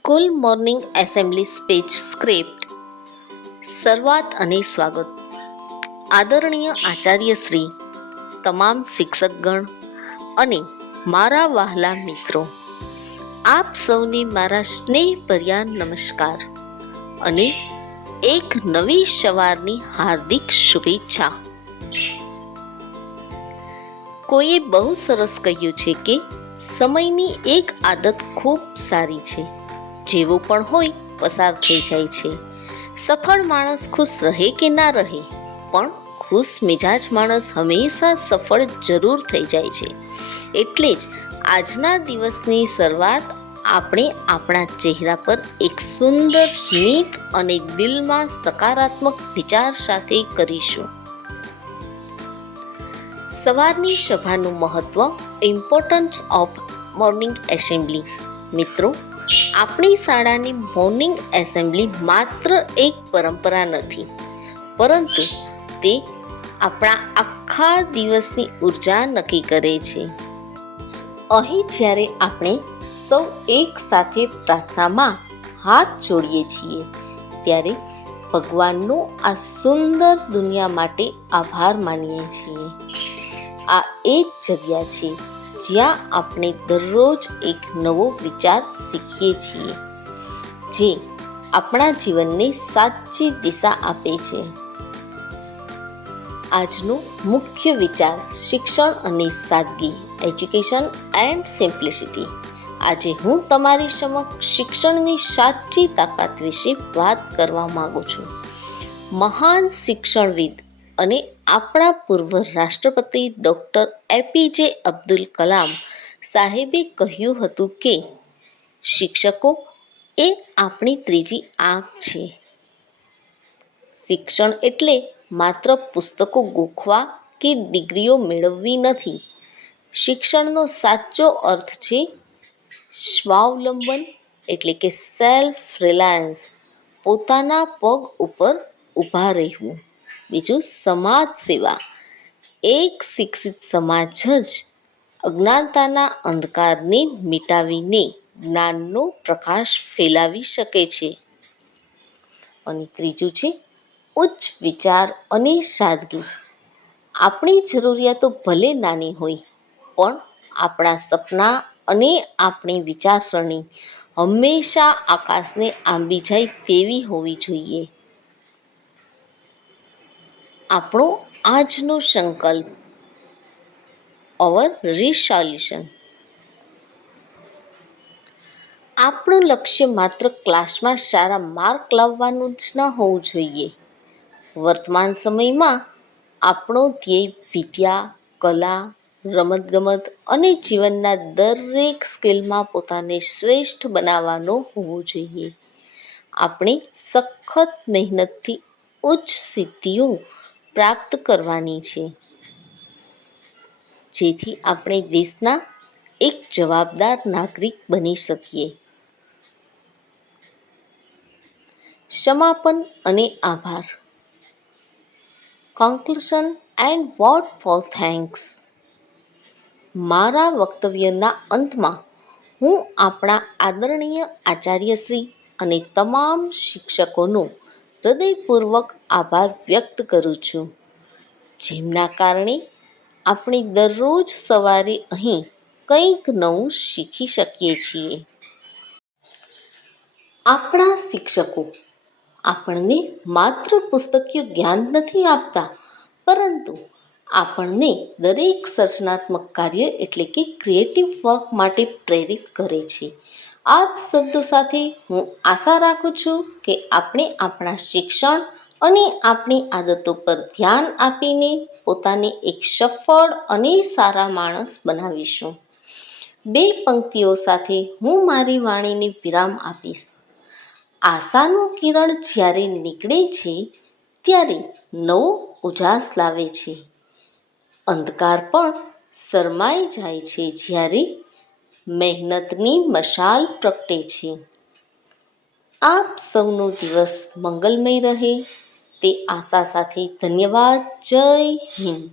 School morning assembly speech script. શરૂઆત અને સ્વાગત. આદરણીય આચાર્ય શ્રી, તમામ શિક્ષકગણ અને મારા વહાલા મિત્રો, આપ સૌને મારા સ્નેહભર્યા નમસ્કાર અને એક નવી સવારની હાર્દિક શુભેચ્છા. કોઈએ બહુ સરસ કહ્યું છે કે સમયની એક આદત ખૂબ સારી છે, જેવો પણ હોય પસાર થઈ જાય છે. સફળ માણસ ખુશ રહે કે ના રહે, પણ ખુશ મિજાજ માણસ હંમેશા સફળ જરૂર થઈ જાય છે. એટલે જ આજના દિવસની શરૂઆત આપણે આપણા ચહેરા પર એક સુંદર સ્મિત અને દિલમાં સકારાત્મક વિચાર સાથે કરીશું. સવારની સભાનું મહત્વ, ઇમ્પોર્ટન્સ ઓફ મોર્નિંગ એસેમ્બલી. મિત્રો, આપણી શાળાની મોર્નિંગ એસેમ્બલી માત્ર એક પરંપરા નથી, પરંતુ તે આપણા આખા દિવસની ઉર્જા નક્કી કરે છે. અહીં જ્યારે આપણે સૌ એક સાથે પ્રાર્થનામાં હાથ જોડીએ છીએ, ત્યારે ભગવાનનો આ સુંદર દુનિયા માટે આભાર માનીએ છીએ. આ એક જગ્યા છે જ્યાં આપણે દરરોજ એક નવો વિચાર શીખીએ છીએ, જે આપણા જીવનને સાચી દિશા આપે છે. આજનો મુખ્ય વિચાર, શિક્ષણ અને સાદગી, એજ્યુકેશન એન્ડ સિમ્પ્લિસિટી. આજે હું તમારી સમક્ષ શિક્ષણની સાચી તાકાત વિશે વાત કરવા માંગુ છું. મહાન શિક્ષણવિદ અને આપણા પૂર્વ રાષ્ટ્રપતિ ડૉક્ટર એપીજે અબ્દુલ કલામ સાહેબે કહ્યું હતું કે શિક્ષકો એ આપણી ત્રીજી આંખ છે. શિક્ષણ એટલે માત્ર પુસ્તકો ગોખવા કે ડિગ્રીઓ મેળવવી નથી. શિક્ષણનો સાચો અર્થ છે સ્વાવલંબન, એટલે કે સેલ્ફ રિલાયન્સ, પોતાના પગ ઉપર ઊભા રહેવું. બીજું, સમાજ સેવા. એક શિક્ષિત સમાજ જ અજ્ઞાનતાના અંધકારને મિટાવીને જ્ઞાનનો પ્રકાશ ફેલાવી શકે છે. અને ત્રીજું છે ઉચ્ચ વિચાર અને સાદગી. આપણી જરૂરિયાતો ભલે નાની હોય, પણ આપણા સપના અને આપણી વિચારસરણી હંમેશા આકાશને આંબી જાય તેવી હોવી જોઈએ. આપણો આજનો સંકલ્પ, અવર રિસોલ્યુશન. આપણું લક્ષ્ય માત્ર ક્લાસમાં સારા માર્ક લાવવાનું જ ન હોવું જોઈએ. વર્તમાન સમયમાં આપણો ધ્યેય વિદ્યા, કલા, રમતગમત અને જીવનના દરેક સ્કિલમાં પોતાને શ્રેષ્ઠ બનાવવાનો હોવો જોઈએ. આપણે સખત મહેનતથી ઉચ્ચ સિદ્ધિઓ પ્રાપ્ત કરવાની છે, જેથી આપણે દેશના એક જવાબદાર નાગરિક બની શકીએ. સમાપન અને આભાર. Conclusion and word for thanks. મારા વક્તવ્યના અંતમાં હું આપણા આદરણીય આચાર્યશ્રી અને તમામ શિક્ષકોનો હૃદયપૂર્વક આભાર વ્યક્ત કરું છું, જેમના કારણે આપણે દરરોજ સવારે અહીં કંઈક નવું શીખી શકીએ છીએ. આપણા શિક્ષકો આપણને માત્ર પુસ્તકીય જ્ઞાન નથી આપતા, પરંતુ આપણને દરેક સર્જનાત્મક કાર્ય એટલે કે ક્રિએટિવ વર્ક માટે પ્રેરિત કરે છે. આ જ શબ્દો સાથે હું આશા રાખું છું કે આપણે આપણા શિક્ષણ અને આપણી આદતો પર ધ્યાન આપીને પોતાને એક સફળ અને સારા માણસ બનાવીશું. બે પંક્તિઓ સાથે હું મારી વાણીને વિરામ આપીશ. આશાનું કિરણ જ્યારે નીકળે છે, ત્યારે નવો ઉજાસ લાવે છે. અંધકાર પણ શરમાઈ જાય છે જ્યારે મહેનતની મશાલ પ્રગટે છે. આપ સૌનો દિવસ મંગલમય રહે તે આશા સાથે ધન્યવાદ. જય હિન્દ.